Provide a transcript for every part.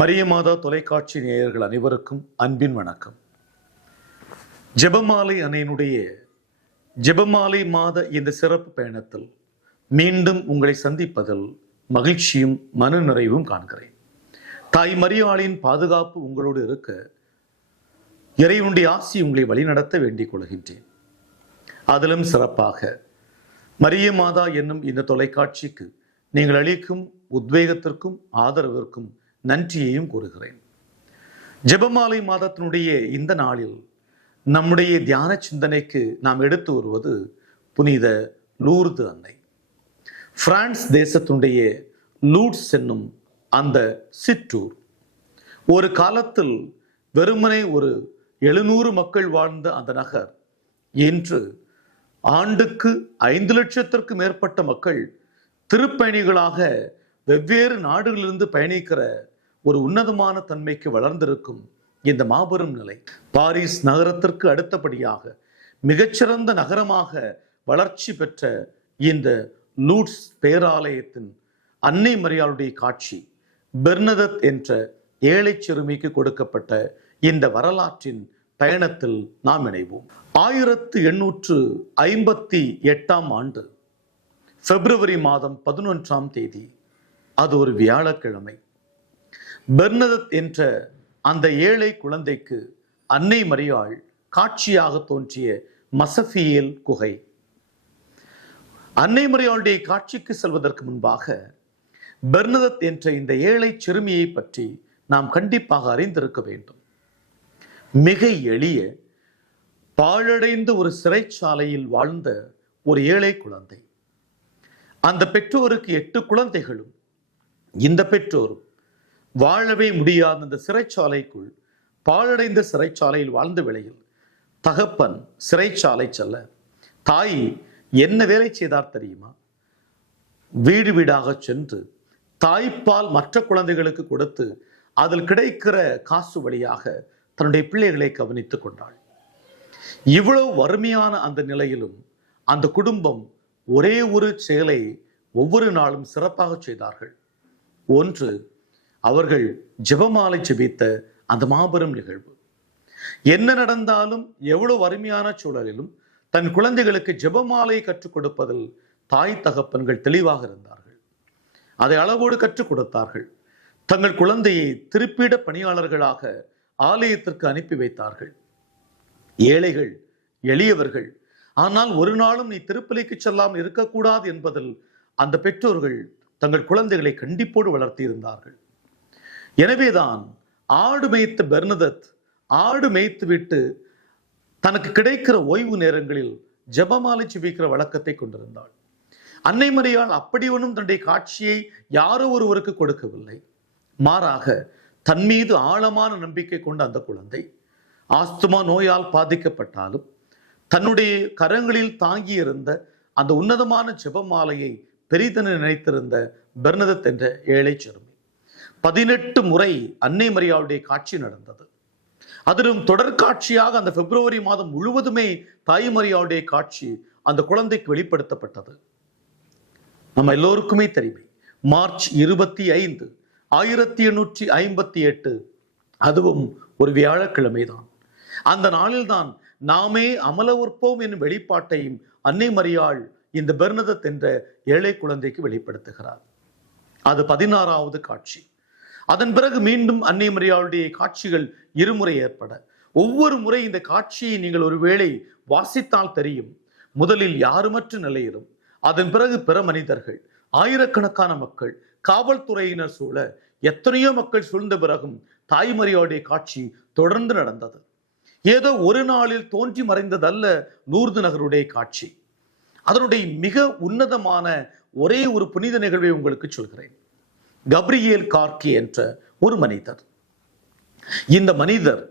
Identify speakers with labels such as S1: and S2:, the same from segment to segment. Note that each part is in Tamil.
S1: மரியமாதா தொலைக்காட்சி நேயர்கள் அனைவருக்கும் அன்பின் வணக்கம். ஜெபமாலை அணையினுடைய ஜெபமாலை மாத இந்த சிறப்பு பயணத்தில் மீண்டும் உங்களை சந்திப்பதில் மகிழ்ச்சியும் மன நிறைவும் காண்கிறேன். தாய் மரியாளின் பாதுகாப்பு உங்களோடு இருக்க இறைவனுடைய ஆசி உங்களை வழிநடத்த வேண்டிக் கொள்கின்றேன். அதிலும் சிறப்பாக மரிய மாதா என்னும் இந்த தொலைக்காட்சிக்கு நீங்கள் அளிக்கும் உத்வேகத்திற்கும் ஆதரவிற்கும் நன்றியையும் கூறுகிறேன். ஜெபமாலை மாதத்தினுடைய இந்த நாளில் நம்முடைய தியான சிந்தனைக்கு நாம் எடுத்து வருவது புனித லூர்து அன்னை. பிரான்ஸ் தேசத்தினுடைய லூட்ஸ் என்னும் அந்த சிற்றூர். ஒரு காலத்தில் வெறுமனே ஒரு எழுநூறு மக்கள் வாழ்ந்த அந்த நகர் இன்று ஆண்டுக்கு ஐந்து லட்சத்திற்கு மேற்பட்ட மக்கள் திருப்பயணிகளாக வெவ்வேறு நாடுகளிலிருந்து பயணிக்கிற ஒரு உன்னதமான தன்மைக்கு வளர்ந்திருக்கும் இந்த மாபெரும் நிலை பாரிஸ் நகரத்திற்கு அடுத்தபடியாக மிகச்சிறந்த நகரமாக வளர்ச்சி பெற்ற இந்த லூட்ஸ் பேராலயத்தின் அன்னை மரியாளுடைய காட்சி பெர்னதத் என்ற ஏழை சிறுமிக்கு கொடுக்கப்பட்ட இந்த வரலாற்றின் பயணத்தில் நாம் இணைவோம். ஆயிரத்து எண்ணூற்று ஐம்பத்தி எட்டாம் ஆண்டு பிப்ரவரி மாதம் பதினொன்றாம் தேதி அது ஒரு வியாழக்கிழமை. பெர்னதத் என்ற அந்த ஏழை குழந்தைக்கு அன்னை மரியாள் காட்சியாக தோன்றிய மசஃபியேல் குகை. அன்னை மரியாளுடைய காட்சிக்கு செல்வதற்கு முன்பாக பெர்னதத் என்ற இந்த ஏழை சிறுமியை பற்றி நாம் கண்டிப்பாக அறிந்திருக்க வேண்டும். மிக எளிய பாழடைந்த ஒரு சிறைச்சாலையில் வாழ்ந்த ஒரு ஏழை குழந்தை. அந்த பெற்றோருக்கு எட்டு குழந்தைகளும் இந்த பெற்றோரும் வாழவே முடியாத அந்த சிறைச்சாலைக்குள் பாழடைந்த சிறைச்சாலையில் வாழ்ந்த வேளையில் தகப்பன் சிறைச்சாலை செல்ல தாய் என்ன வேலை செய்தார் தெரியுமா? வீடு வீடாக சென்று தாய்ப்பால் மற்ற குழந்தைகளுக்கு கொடுத்து அதில் கிடைக்கிற காசு வழியாக தன்னுடைய பிள்ளைகளை கவனித்துக் கொண்டாள். இவ்வளவு வறுமையான அந்த நிலையிலும் அந்த குடும்பம் ஒரே ஒரு செயலை ஒவ்வொரு நாளும் சிறப்பாக செய்தார்கள். ஒன்று அவர்கள் ஜெபமாலை ஜெபித்த அந்த மாபெரும் நிகழ்வு. என்ன நடந்தாலும் எவ்வளவு வறுமையான சூழலிலும் தன் குழந்தைகளுக்கு ஜெபமாலை கற்றுக் கொடுப்பதில் தாய் தகப்பன்கள் தெளிவாக இருந்தார்கள். அதை அளவோடு கற்றுக் கொடுத்தார்கள். தங்கள் குழந்தையை திருப்பிட பணியாளர்களாக ஆலயத்திற்கு அனுப்பி வைத்தார்கள். ஏழைகள் எளியவர்கள் ஆனால் ஒரு நாளும் நீ திருப்பலிக்கு செல்லாமல் இருக்கக்கூடாது என்பதில் அந்த பெற்றோர்கள் தங்கள் குழந்தைகளை கண்டிப்போடு வளர்த்தியிருந்தார்கள். எனவேதான் ஆடு மேய்த்த பெர்னதத் ஆடு மேய்த்து விட்டு தனக்கு கிடைக்கிற ஓய்வு நேரங்களில் ஜபமாலை ஜெபிக்கிற வழக்கத்தை கொண்டிருந்தாள். அன்னை மரியாள் அப்படி ஒன்றும் தன்னுடைய காட்சியை யாரோ ஒருவருக்கு கொடுக்கவில்லை. மாறாக தன் மீது ஆழமான நம்பிக்கை கொண்ட அந்த குழந்தை ஆஸ்துமா நோயால் பாதிக்கப்பட்டாலும் தன்னுடைய கரங்களில் தாங்கியிருந்த அந்த உன்னதமான ஜெபமாலையை பெரிதென நினைத்திருந்த பெர்னதத் என்ற ஏழை சிறுமி பதினெட்டு முறை அன்னை மரியாளுடைய காட்சி நடந்தது. அதிலும் தொடர்காட்சியாக அந்த பிப்ரவரி மாதம் முழுவதுமே தாய் மரியாளுடைய காட்சி அந்த குழந்தைக்கு வெளிப்படுத்தப்பட்டது. நம்ம எல்லோருக்குமே தெரியுமே மார்ச் இருபத்தி ஐந்து ஆயிரத்தி எண்ணூற்றி ஐம்பத்தி எட்டு அதுவும் ஒரு வியாழக்கிழமை தான். அந்த நாளில்தான் நாமே அமலவற்போம் என்னும் வெளிப்பாட்டையும் அன்னை மரியாள் இந்த பெர்னதத் என்ற ஏழை குழந்தைக்கு வெளிப்படுத்துகிறார். அது பதினாறாவது காட்சி. அதன் பிறகு மீண்டும் அன்னை மரியாளுடைய காட்சிகள் இருமுறை ஏற்பட. ஒவ்வொரு முறை இந்த காட்சியை நீங்கள் ஒருவேளை வாசித்தால் தெரியும். முதலில் யாருமற்ற நிலையிலும் அதன் பிறகு பிற மனிதர்கள் ஆயிரக்கணக்கான மக்கள் காவல்துறையினர் சூழ எத்தனையோ மக்கள் சூழ்ந்த பிறகும் தாய்மரியாளுடைய காட்சி தொடர்ந்து நடந்தது. ஏதோ ஒரு நாளில் தோன்றி மறைந்ததல்ல நூர்து நகருடைய காட்சி. அதனுடைய மிக உன்னதமான ஒரே ஒரு புனித நிகழ்வை உங்களுக்கு சொல்கிறேன். கப்ரியேல் கார்கி என்ற ஒரு மனிதர். இந்த மனிதர்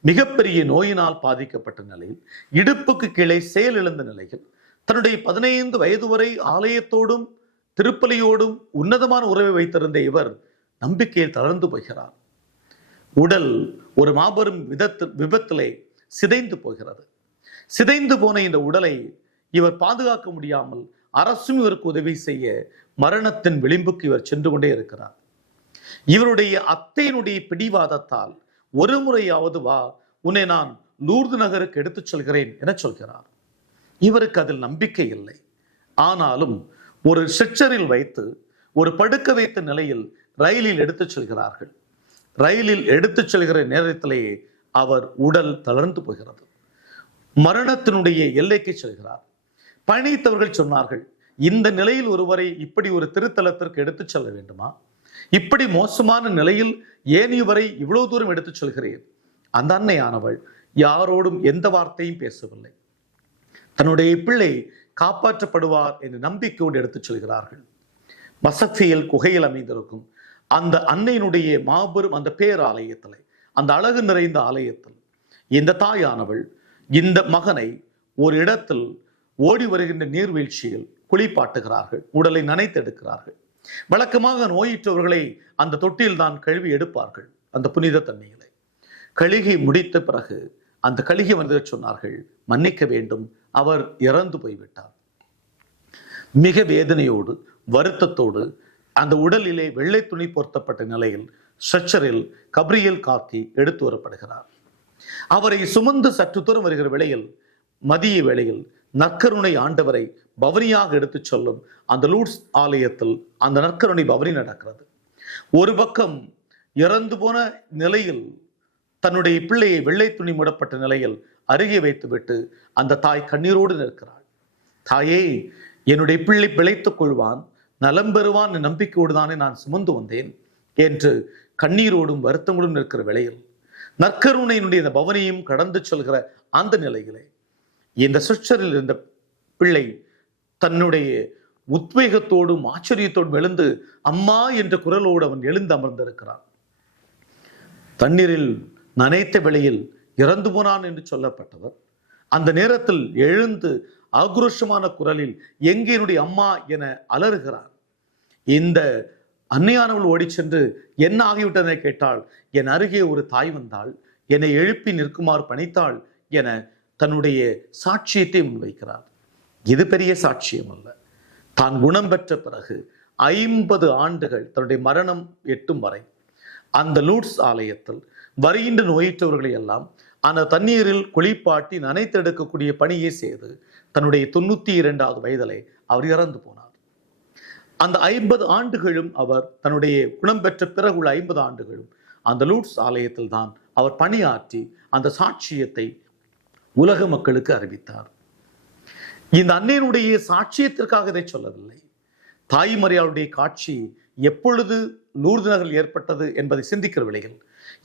S1: மிகப்பெரிய நோயினால் பாதிக்கப்பட்ட நிலையில் இடுப்புக்கு கீழே செயலிழந்த நிலையில் தன்னுடைய பதினைந்து வயது வரை ஆலயத்தோடும் திருப்பலியோடும் உன்னதமான உறவை வைத்திருந்த இவர் நம்பிக்கையில் தளர்ந்து போகிறார். உடல் ஒரு மாபெரும் விதத்து விபத்திலே சிதைந்து போகிறது. சிதைந்து போன இந்த உடலை இவர் பாதுகாக்க முடியாமல் அரசும் இவருக்கு உதவி செய்ய மரணத்தின் விளிம்புக்கு இவர் சென்று கொண்டே இருக்கிறார். இவருடைய அத்தையினுடைய பிடிவாதத்தால் ஒரு முறையாவது வா உன்னை நான் லூர்து நகருக்கு எடுத்துச் செல்கிறேன் என சொல்கிறார். இவருக்கு அதில் நம்பிக்கை இல்லை. ஆனாலும் ஒரு ஸ்ட்ரெச்சரில் வைத்து ஒரு படுக்க வைத்த நிலையில் ரயிலில் எடுத்துச் செல்கிறார்கள். ரயிலில் எடுத்துச் செல்கிற நேரத்திலேயே அவர் உடல் தளர்ந்து போகிறது. மரணத்தினுடைய எல்லைக்கு செல்கிறார். பயணித்தவர்கள் சொன்னார்கள் இந்த நிலையில் ஒருவரை இப்படி ஒரு திருத்தலத்திற்கு எடுத்துச் செல்ல வேண்டுமா? இப்படி மோசமான நிலையில் ஏன் இவரை இவ்வளவு தூரம் எடுத்துச் செல்கிறேன் அந்த அன்னையானவள் யாரோடும் எந்த வார்த்தையும் பேசவில்லை. தன்னுடைய பிள்ளை காப்பாற்றப்படுவார் என்று நம்பிக்கையோடு எடுத்துச் செல்கிறார்கள். மசஃபியல் குகையில் அமைந்திருக்கும் அந்த அன்னையினுடைய மாபெரும் அந்த பேர் ஆலயத்தில் அந்த அழகு நிறைந்த ஆலயத்தில் இந்த தாயானவள் இந்த மகனை ஒரு இடத்தில் ஓடி வருகின்ற நீர்வீழ்ச்சியில் குளிப்பாட்டுகிறார்கள் உடலை நனைத்தெடுக்கிறார்கள். வழக்கமாக நோயிற்றவர்களை அந்த தொட்டியில் தான் கழுவி எடுப்பார்கள் அந்த புனித தண்ணீரை கழுகி முடித்த பிறகு அந்த கழுகி வந்து சொன்னார்கள் மன்னிக்க வேண்டும் அவர் இறந்து போய்விட்டார். மிக வேதனையோடு வருத்தத்தோடு அந்த உடலிலே வெள்ளை துணி பொருத்தப்பட்ட நிலையில் ஸ்ட்ரெச்சரில் கப்ரியல் காத்தி எடுத்து வரப்படுகிறார். அவரை சுமந்து சற்று தூரம் வருகிற வேளையில் மதிய வேளையில் நற்கருணை ஆண்டவரை பவனியாக எடுத்துச் சொல்லும் அந்த லூட்ஸ் ஆலயத்தில் அந்த நற்கருணை பவனி நடக்கிறது. ஒரு பக்கம் இறந்து போன நிலையில் தன்னுடைய பிள்ளையை வெள்ளை துணி மூடப்பட்ட நிலையில் அருகே வைத்துவிட்டு அந்த தாய் கண்ணீரோடு நிற்கிறாள். தாயே என்னுடைய பிள்ளை பிழைத்துக் கொள்வான் நலம் பெறுவான் என்ற நம்பிக்கையோடு தானே நான் சுமந்து வந்தேன் என்று கண்ணீரோடும் வருத்தங்களும் நிற்கிற வேளையில் நற்கருணையினுடைய இந்த பவனியும் கடந்து செல்கிற அந்த நிலையிலே இந்த சுற்றரில் இருந்த பிள்ளை தன்னுடைய உத்வேகத்தோடும் ஆச்சரியத்தோடும் எழுந்து அம்மா என்ற குரலோடு அவன் எழுந்து அமர்ந்திருக்கிறான். தண்ணீரில் நனைத்த வெளியில் இறந்து போனான் என்று சொல்லப்பட்டவர். அந்த நேரத்தில் எழுந்து ஆக்ரோஷமான குரலில் எங்கே என்னுடைய அம்மா என அலறுகிறார். இந்த அன்னையானவள் ஓடி சென்று என்ன ஆகிவிட்டதை? கேட்டால் என் அருகே ஒரு தாய் வந்தாள். என்னை எழுப்பி நிற்குமாறு பணித்தாள் என தன்னுடைய சாட்சியத்தை முன்வைக்கிறார். இது பெரிய சாட்சியம் அல்ல. தான் குணம் பெற்ற பிறகு ஐம்பது ஆண்டுகள் தன்னுடைய மரணம் எட்டும் வரை அந்த லூட்ஸ் ஆலயத்தில் வருகின்ற நோயிற்றவர்களை எல்லாம் அந்த தண்ணீரில் குளிப்பாட்டி நனைத்தெடுக்கக்கூடிய பணியை செய்து தன்னுடைய தொண்ணூற்றி இரண்டாவது வயதிலே அவர் இறந்து போனார். அந்த ஐம்பது ஆண்டுகளும் அவர் தன்னுடைய குணம் பெற்ற பிறகு உள்ள ஐம்பது ஆண்டுகளும் அந்த லூட்ஸ் ஆலயத்தில் தான் அவர் பணியாற்றி அந்த சாட்சியத்தை உலக மக்களுக்கு அறிவித்தார். இந்த அன்னையினுடைய சாட்சியத்திற்காக இதை சொல்லவில்லை. தாய்மறியாளுடைய காட்சி எப்பொழுது லூர்து நகரில் ஏற்பட்டது என்பதை சிந்திக்கிற வேளையில்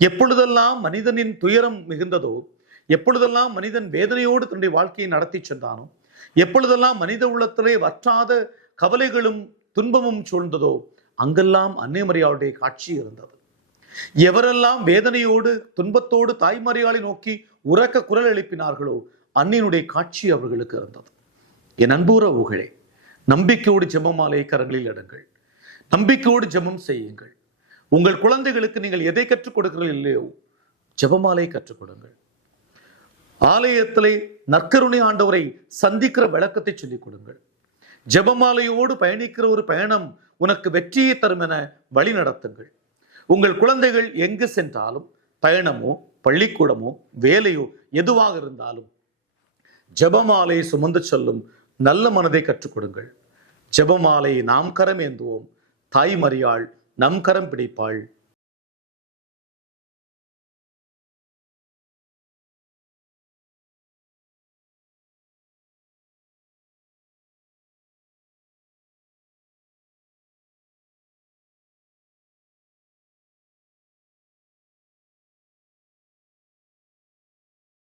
S1: எப்பொழுதெல்லாம் மனிதனின் துயரம் மிகுந்ததோ எப்பொழுதெல்லாம் மனிதன் வேதனையோடு தன்னுடைய வாழ்க்கையை நடத்தி சென்றானோ எப்பொழுதெல்லாம் மனித உள்ளத்திலே வற்றாத கவலைகளும் துன்பமும் சூழ்ந்ததோ அங்கெல்லாம் அன்னைமரியாளுடைய காட்சி இருந்தது. எவரெல்லாம் வேதனையோடு துன்பத்தோடு தாய்மறியாளை நோக்கி உறக்க குரல் எழுப்பினார்களோ அன்னையினுடைய காட்சி அவர்களுக்கு இருந்தது என் அன்புற உகளே நம்பிக்கையோடு ஜெபமாலை கரங்களில் எடுங்கள் நம்பிக்கையோடு ஜெபம் செய்யுங்கள். உங்கள் குழந்தைகளுக்கு நீங்கள் எதை கற்றுக் கொடுக்கிறீர்கள் இல்லையோ ஜெபமாலை கற்றுக் கொடுங்கள். ஆலயத்திலே நற்கருணை ஆண்டவரை சந்திக்கிற விளக்கத்தை சொல்லிக் கொடுங்கள். ஜெபமாலையோடு பயணிக்கிற ஒரு பயணம் உனக்கு வெற்றியை தரும் என வழி நடத்துங்கள் உங்கள் குழந்தைகள் எங்கு சென்றாலும் பயணமோ பள்ளிக்கூடமோ வேலையோ எதுவாக இருந்தாலும் ஜெபமாலையை சுமந்து செல்லும் நல்ல மனதை கற்றுக் கொடுங்கள். ஜெபமாலையை நாம் கரம் ஏந்துவோம். தாய் மறியாள் நம் கரம் பிடிப்பாள்.